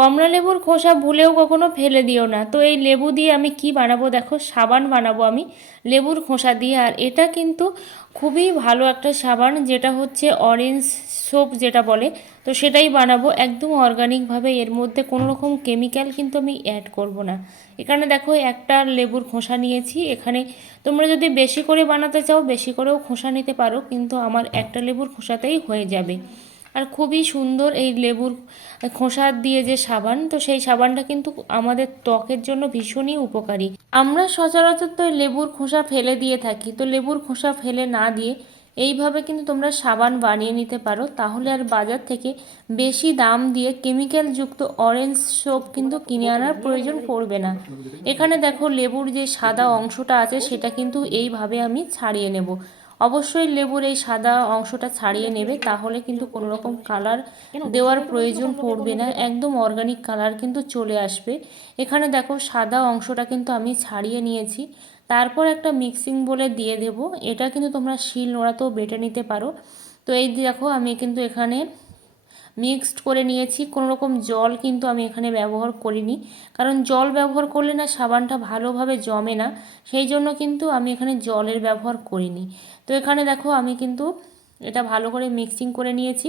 কমলা লেবুর খোসা ভুলেও কখনো ফেলে দিও না। তো এই লেবু দিয়ে আমি কি বানাবো দেখো, সাবান বানাবো আমি লেবুর খোসা দিয়ে। আর এটা কিন্তু খুবই ভালো একটা সাবান, যেটা হচ্ছে অরেঞ্জ সোপ যেটা বলে। তো সেটাই বানাবো একদম অর্গানিকভাবে এর মধ্যে কোনো রকম কেমিক্যাল কিন্তু আমি অ্যাড করব না। এখানে দেখো একটা লেবুর খোসা নিয়েছি। এখানে তোমরা যদি বেশি করে বানাতে চাও, বেশি করেও খোসা নিতে পারো, কিন্তু আমার একটা লেবুর খোসাতেই হয়ে যাবে। আর খুবই সুন্দর এই লেবুর খোসা দিয়ে যে সাবান, তো সেই সাবানটা কিন্তু আমাদের ত্বকের জন্য ভীষণই উপকারী। আমরা সচরাচর তো লেবুর খোসা ফেলে দিয়ে থাকি, তো লেবুর খোসা ফেলে না দিয়ে এইভাবে কিন্তু তোমরা সাবান বানিয়ে নিতে পারো, তাহলে আর বাজার থেকে বেশি দাম দিয়ে কেমিক্যালযুক্ত অরেঞ্জ সোপ কিন্তু কিনে আনার প্রয়োজন পড়বে না। এখানে দেখো লেবুর যে সাদা অংশটা আছে, সেটা কিন্তু এইভাবে আমি ছাড়িয়ে নেব। অবশ্যই লেবুর এই সাদা অংশটা ছাড়িয়ে নেবে, তাহলে কিন্তু কোনো রকম কালার দেওয়ার প্রয়োজন পড়বে না। একদম অর্গানিক কালার কিন্তু চলে আসবে। এখানে দেখো সাদা অংশটা কিন্তু আমি ছাড়িয়ে নিয়েছি। তারপর একটা মিক্সিং বলে দিয়ে দেব। এটা কিন্তু তোমরা শিল নোড়াতেও বেটে নিতে পারো। তো এই দেখো আমি কিন্তু এখানে মিক্সড করে নিয়েছি। কোনো রকম জল কিন্তু আমি এখানে ব্যবহার করিনি। কারণ জল ব্যবহার করলে না সাবানটা ভালোভাবে জমে না। সেই জন্য কিন্তু আমি এখানে জলের ব্যবহার করিনি। তো এখানে দেখো আমি কিন্তু এটা ভালো করে মিক্সিং করে নিয়েছি।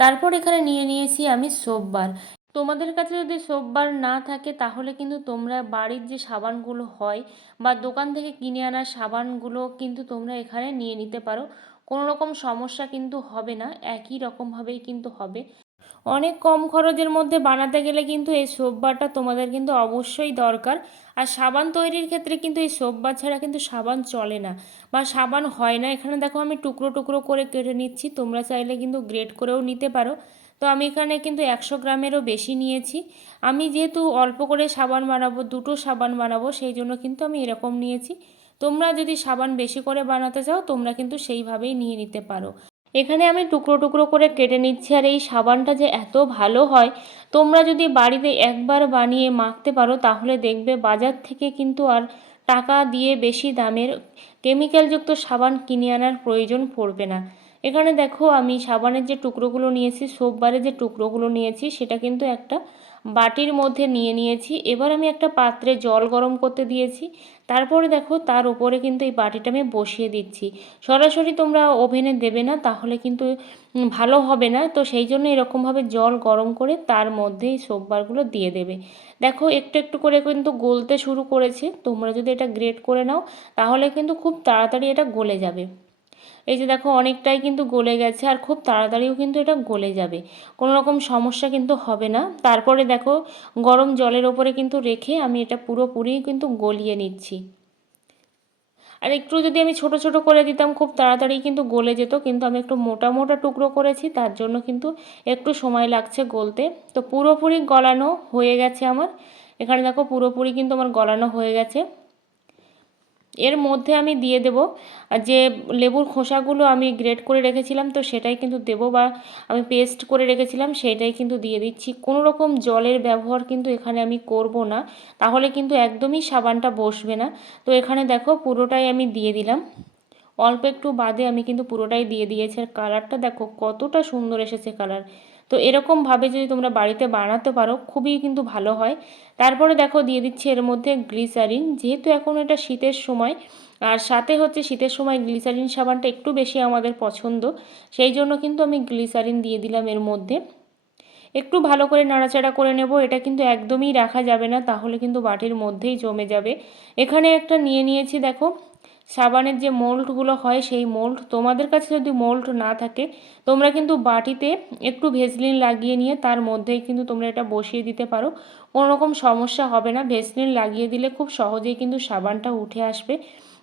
তারপর এখানে নিয়ে নিয়েছি আমি সোপবার তোমাদের কাছে যদি সোপবার না থাকে, তাহলে কিন্তু তোমরা বাড়ির যে সাবানগুলো হয় বা দোকান থেকে কিনে আনা সাবানগুলো কিন্তু তোমরা এখানে নিয়ে নিতে পারো। কোনো রকম সমস্যা কিন্তু হবে না, একই রকমভাবেই কিন্তু হবে। অনেক কম খরচের মধ্যে বানাতে গেলে কিন্তু এই সোপবারটা তোমাদের কিন্তু অবশ্যই দরকার। আর সাবান তৈরির ক্ষেত্রে কিন্তু এই সোপবার ছাড়া কিন্তু সাবান চলে না বা সাবান হয় না। এখানে দেখো আমি টুকরো টুকরো করে কেটে নিচ্ছি, তোমরা চাইলে কিন্তু গ্রেড করেও নিতে পারো। তো আমি এখানে কিন্তু একশো গ্রামেরও বেশি নিয়েছি। আমি যেহেতু অল্প করে সাবান বানাবো, দুটো সাবান বানাবো, সেই জন্য কিন্তু আমি এরকম নিয়েছি। তোমরা যদি সাবান বেশি করে বানাতে চাও, তোমরা কিন্তু সেইভাবেই নিয়ে নিতে পারো। এখানে আমি টুকরো টুকরো করে কেটে নিচ্ছি, আর এই সাবানটা যে এত ভালো হয়, তোমরা যদি বাড়িতে একবার বানিয়ে মাখতে পারো, তাহলে দেখবে বাজার থেকে কিন্তু আর টাকা দিয়ে বেশি দামের কেমিক্যালযুক্ত সাবান কিনে আনার প্রয়োজন পড়বে না। এখানে দেখো, আমি সাবানের যে টুকরোগুলো নিয়েছি, সোপবারের যে টুকরোগুলো নিয়েছি, সেটা কিন্তু একটা বাটির মধ্যে নিয়ে নিয়েছি। এবার আমি একটা পাত্রে জল গরম করতে দিয়েছি। তারপরে দেখো, তার উপরে কিন্তু এই বাটিটা আমি বসিয়ে দিচ্ছি। সরাসরি তোমরা ওভেনে দেবে না, তাহলে কিন্তু ভালো হবে না। তো সেই জন্য এরকমভাবে জল গরম করে তার মধ্যে এই সোপবারগুলো দিয়ে দেবে। দেখো, একটু একটু করে কিন্তু গলতে শুরু করেছে। তোমরা যদি এটা গ্রেট করে নাও, তাহলে কিন্তু খুব তাড়াতাড়ি এটা গলে যাবে। এই যে দেখো অনেকটাই কিন্তু গলে গেছে আর খুব তাড়াতাড়িও কিন্তু এটা গলে যাবে। কোনো রকম সমস্যা কিন্তু হবে না। তারপরে দেখো গরম জলের ওপরে কিন্তু রেখে আমি এটা পুরোপুরি কিন্তু গলিয়ে নিচ্ছি। আর একটু যদি আমি ছোট ছোট করে দিতাম খুব তাড়াতাড়ি কিন্তু গলে যেত, কিন্তু আমি একটু মোটা মোটা টুকরো করেছি, তার জন্য কিন্তু একটু সময় লাগছে গলতে। তো পুরোপুরি গলানো হয়ে গেছে আমার। এখানে দেখো পুরোপুরি কিন্তু আমার গলানো হয়ে গেছে। এর মধ্যে আমি দিয়ে দেব। যে লেবুর খোসাগুলো আমি গ্রেট করে রেখেছিলাম, তো সেটাই কিন্তু দেব বা আমি পেস্ট করে রেখেছিলাম সেটাই কিন্তু দিয়ে দিচ্ছি। কোনো রকম জলের ব্যবহার কিন্তু এখানে আমি করব না। তাহলে কিন্তু একদমই সাবানটা বসবে না। তো এখানে দেখো পুরোটাই আমি দিয়ে দিলাম। অল্প একটু বাদে আমি কিন্তু পুরোটাই দিয়ে দিয়েছি। আর কালারটা দেখো কতটা সুন্দর এসেছে কালার। তো এরকমভাবে যদি তোমরা বাড়িতে বানাতে পারো, খুবই কিন্তু ভালো হয়। তারপরে দেখো দিয়ে দিচ্ছি এর মধ্যে গ্লিসারিন। যেহেতু এখন এটা শীতের সময়, আর সাথে হচ্ছে শীতের সময় গ্লিসারিন সাবানটা একটু বেশি আমাদের পছন্দ, সেই জন্য কিন্তু আমি গ্লিসারিন দিয়ে দিলাম এর মধ্যে। একটু ভালো করে নাড়াচাড়া করে নেব, এটা কিন্তু একদমই রাখা যাবে না, তাহলে কিন্তু বাটির মধ্যেই জমে যাবে। এখানে একটা নিয়ে নিয়েছি দেখো সাবানের যে মোল্ডগুলো হয় সেই মোল্ড, তোমাদের কাছে যদি মোল্ড না থাকে, তোমরা কিন্তু বাটিতে একটু ভেসলিন লাগিয়ে নিয়ে তার মধ্যেই কিন্তু তোমরা এটা বসিয়ে দিতে পারো। কোনো রকম সমস্যা হবে না, ভেসলিন লাগিয়ে দিলে খুব সহজেই কিন্তু সাবানটা উঠে আসবে,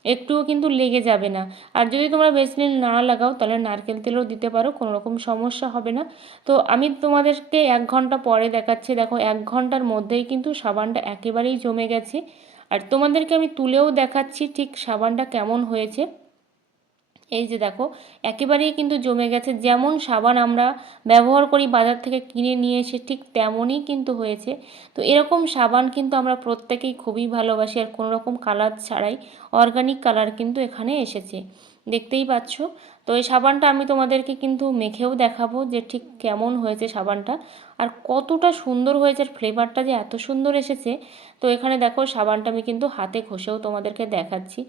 একটুও কিন্তু লেগে যাবে না। আর যদি তোমরা ভেসলিন না লাগাও, তাহলে নারকেল তেলও দিতে পারো কোনো রকম সমস্যা হবে না। তো আমি তোমাদেরকে এক ঘণ্টা পরে দেখাচ্ছি, দেখো এক ঘণ্টার মধ্যেই কিন্তু সাবানটা একেবারেই জমে গেছে। আর তোমাদেরকে আমি তুলেও দেখাচ্ছি ঠিক সাবানটা কেমন হয়েছে। এই যে দেখো, একেবারেই কিন্তু জমে গেছে। যেমন সাবান আমরা ব্যবহার করি বাজার থেকে কিনে নিয়ে এসে ঠিক তেমনই কিন্তু হয়েছে। তো এরকম সাবান কিন্তু আমরা প্রত্যেকেই খুবই ভালোবাসি আর কোনো রকম কালার ছাড়াই অর্গানিক কালার কিন্তু এখানে এসেছে। দেখতেই পাচ্ছ। তো এই সাবানটা আমি তোমাদেরকে কিন্তু মেখেও দেখাবো যে ঠিক কেমন হয়েছে সাবানটা আর কতটা সুন্দর হয়েছে, আর ফ্লেভারটা যে এত সুন্দর এসেছে। তো এখানে দেখো সাবানটা আমি কিন্তু হাতে ঘষেও তোমাদেরকে দেখাচ্ছি।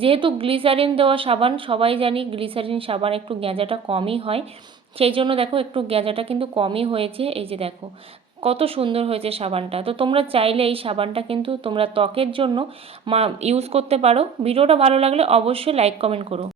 যেহেতু গ্লিসারিন দেওয়া সাবান, সবাই জানি গ্লিসারিন সাবান একটু গেঁজাটা কমই হয়। সেই জন্য দেখো একটু গেঁজাটা কিন্তু কমই হয়েছে। এই যে দেখো কত সুন্দর হয়েছে সাবানটা। তো তোমরা চাইলে এই সাবানটা কিন্তু তোমরা ত্বকের জন্য মা ইউজ করতে পারো। ভিডিওটা ভালো লাগলে অবশ্যই লাইক কমেন্ট করো।